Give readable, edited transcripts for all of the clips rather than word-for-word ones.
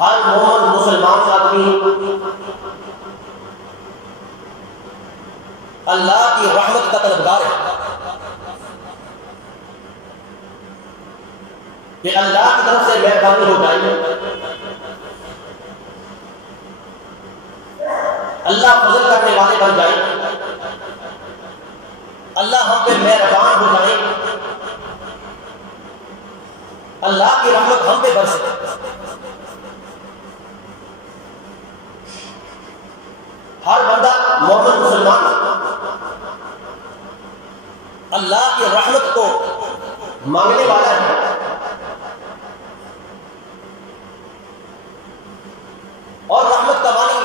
ہر مومن مسلمان آدمی اللہ کی رحمت کا طلبگار ہے کہ اللہ کی طرف سے مہربانی ہو جائے، اللہ فضل کرنے والے بن جائے، اللہ ہم پہ مہربان ہو جائے، اللہ کی رحمت ہم پہ برسے۔ ہر بندہ مومن مسلمان اللہ کی رحمت کو مانگنے والا ہے، اور رحمت کا معنی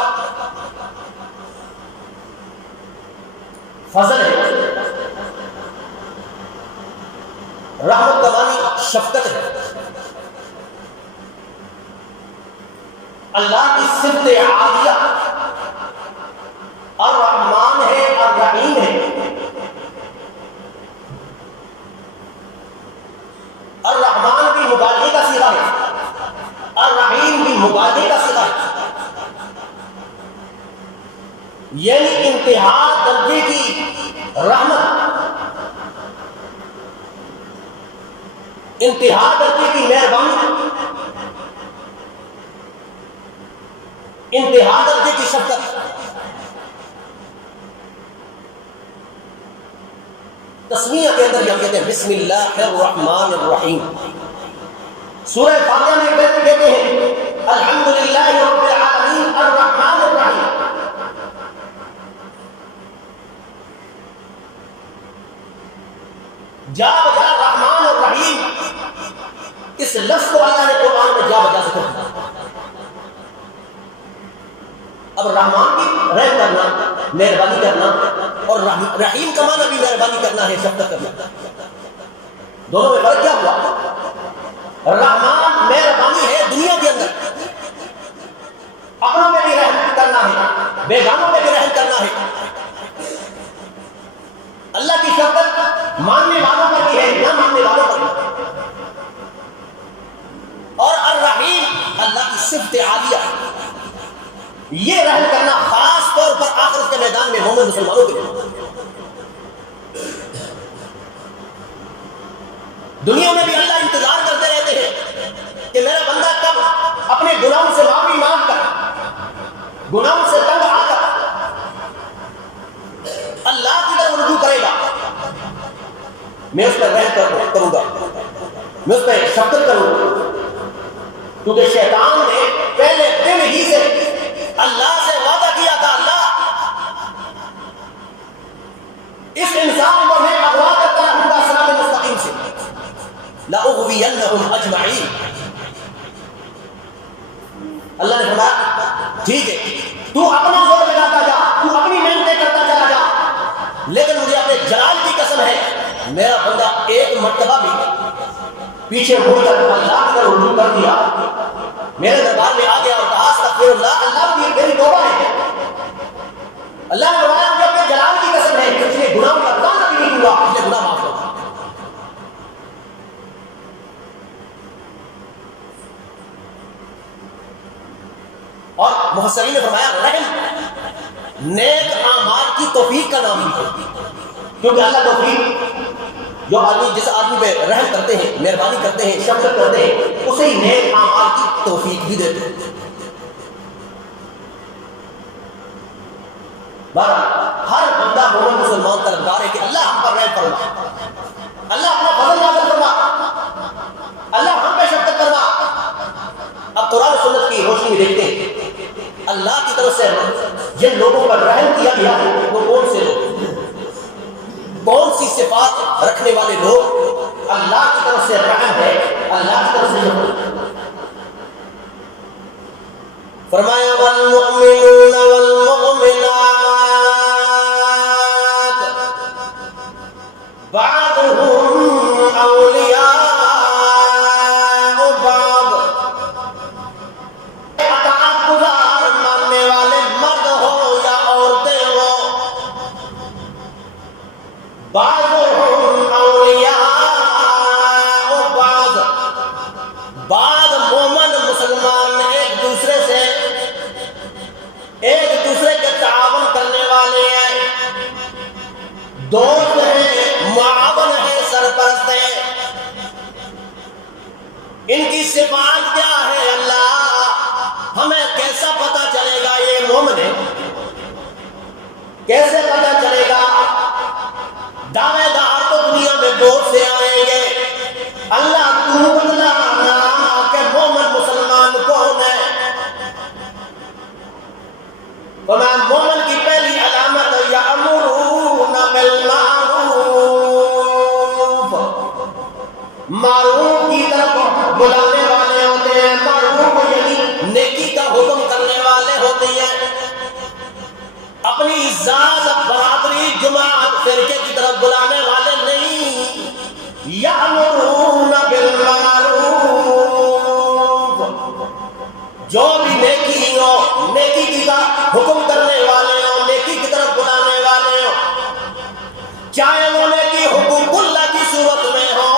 فضل ہے، رحمت کا معنی شفقت ہے۔ اللہ کی صفت عالیہ الرحمن ہے، الرحیم ہے۔ الرحمن بھی مبالغے کا صیغہ ہے، الرحیم بھی مبالغے کا صیغہ ہے، یعنی انتہا درجے کی رحمت، انتہا درجے کی مہربانی، انتہا درجے کی شفقت۔ تسمیہ کے اندر یہ کہتے ہیں بسم اللہ الرحمن الرحیم۔ سورہ فاتحہ میں کہتے ہیں الحمدللہ رب العالمین الرحمن الرحیم۔ جا بجا رحمان اور رحیم، اس لفظ کو اللہ نے قرآن میں جا بجا ذکر کیا۔ اب رحمان کی رحم کرنا، مہربانی کرنا، اور رحیم کا معنی بھی مہربانی کرنا ہے، شفقت کرنا۔ دونوں میں فرق کیا ہوا؟ رحمان مہربانی ہے دنیا کے اندر، اپنوں میں بھی رحم کرنا ہے، بیگانوں میں بھی رحم کرنا ہے۔ اللہ کی شفقت ماننے والوں پر بھی ہے، نہ ماننے والوں پر بھی۔ اور الرحیم اللہ کی صفت عالیہ، یہ رحم کرنا خاص طور پر آخرت کے میدان میں مومن مسلمانوں کے لیے۔ دنیا میں بھی اللہ انتظار کرتے رہتے ہیں کہ میرا بندہ کب اپنے گناہوں سے معافی مانگ کر، گناہوں سے تنگ آ کر اللہ کی طرف رجوع کرے گا، میں اس پر رحم کروں گا، میں اس پر شفقت کروں گا۔ کیونکہ شیطان نے پہلے دن ہی سے اللہ سے وعدہ کیا تھا، اللہ اس انسان کو میں اغوا کرتا رہوں گا صراط مستقیم سے، لأغوینہم اجمعین۔ اللہ نے فرمایا ٹھیک ہے، تو اپنا زور لگاتا جا، تو اپنی محنتیں کرتا چلا جا، لیکن مجھے اپنے جلال کی قسم ہے میرا بندہ ایک مرتبہ بھی پیچھے مڑ کر اللہ کی طرف رجوع کر دیا، میرے دربار میں آ گیا اور کہا استغفر اللہ، اللہ کی میری توبہ ہے۔ اللہ نے فرمایا مجھے اپنے جلال کی قسم ہے کہ پچھلے گناہوں کا گناہ بھی نہیں ہوا، پچھلے گناہ معاف ہو۔ اور مفسرین نے فرمایا رحم نیک اعمال کی توفیق کا نام ہے، کیونکہ اللہ توفیق جو آدمی جس آدمی پہ رحم کرتے ہیں، مہربانی کرتے ہیں، شفقت کرتے ہیں، اسے ہی نیک اعمال کی توفیق بھی دیتے ہیں۔ ہر بندہ مومن مسلمان طلبگار ہے کہ اللہ ہم پر رحم فرما، اللہ اپنا فضل نازل فرما، اللہ ہم پہ شفقت فرما۔ اب قرآن و سنت کی روشنی میں دیکھتے ہیں اللہ کی طرف سے جن لوگوں پر رحم کیا گیا ہے وہ کون سے لوگ، کون سی صفات رکھنے والے لوگ اللہ کی طرف سے رحم ہے، اللہ کی طرف سے فرمایا والمؤمنون والمؤمنات بعضهم اولیاء بعض، اطاعت گزار ماننے والے مرد ہو یا عورتیں ہو، بعضهم اولیاء بعض، بعض مومن مسلمان ایک ان کی صفات کیا ہے اللہ؟ ہمیں کیسا پتا چلے گا یہ مومن ہے؟ کیسے پتا چلے گا؟ دعوے دار تو دنیا میں بہت سے آئیں گے، اللہ تو بتلانا کہ مومن مسلمان کون ہے؟ فرمایا مومن کی پہلی علامت یأمرون بالمعروف، معروف کی طرف بلانے والے ہوتے ہیں، معروف یعنی نیکی کا حکم کرنے والے ہوتے ہیں، اپنی ذات برادری جماعت فرقے کی طرف بلانے والے نہیں۔ یأمرون بالمعروف، جو بھی نیکی ہو، نیکی کی کا حکم کرنے والے ہو، نیکی کی طرف بلانے والے ہو، چاہے وہ نیکی حقوق اللہ کی صورت میں ہو،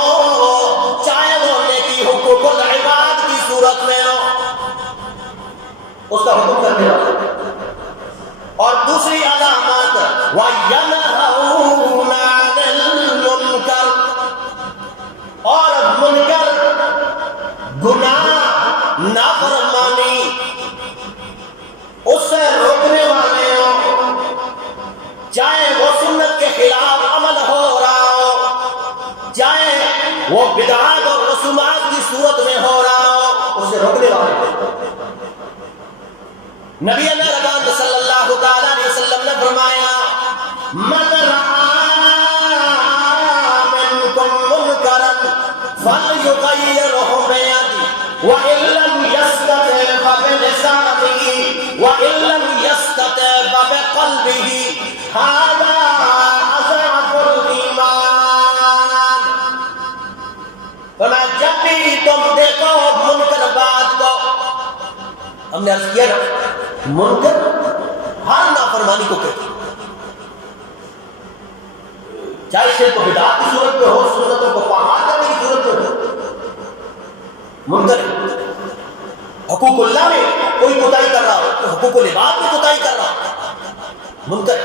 چاہے وہ نیکی حقوق العباد کی صورت میں ہو، اس کا حکم کرنے والے۔ اور دوسری علامت وَيَنْهَوْنَ عَنِ الْمُنْكَرِ، اور منکر گناہ نافرمانی اس سے روکنے والے ہوں، چاہے وہ سنت کے خلاف عمل ہو رہا ہو، چاہے وہ بدعات اور رسومات کی صورت میں ہو رہا ہو، اسے روکنے والے ہوں۔ نبی اکرم صلی اللہ تعالی علیہ وسلم نے فرمایا من رأى منكم منكرا فليغيره بيده وإن لم يستطع فبلسانه وإن لم يستطع فبقلبه هذا أضعف الإيمان۔ فرمایا جب بھی تم دیکھو منکر بات کو، ہم نے عرض کیا نا منکر ہر نافرمانی کو کہتے ہیں، چاہے شرک و بدعات کی صورت میں ہو، سنتوں کو پامال کرنے کی صورت میں ہو، منکر حقوق اللہ میں کوئی کوتاہی کر رہا ہو، حقوق العباد میں کوتاہی کر رہا ہو، منکر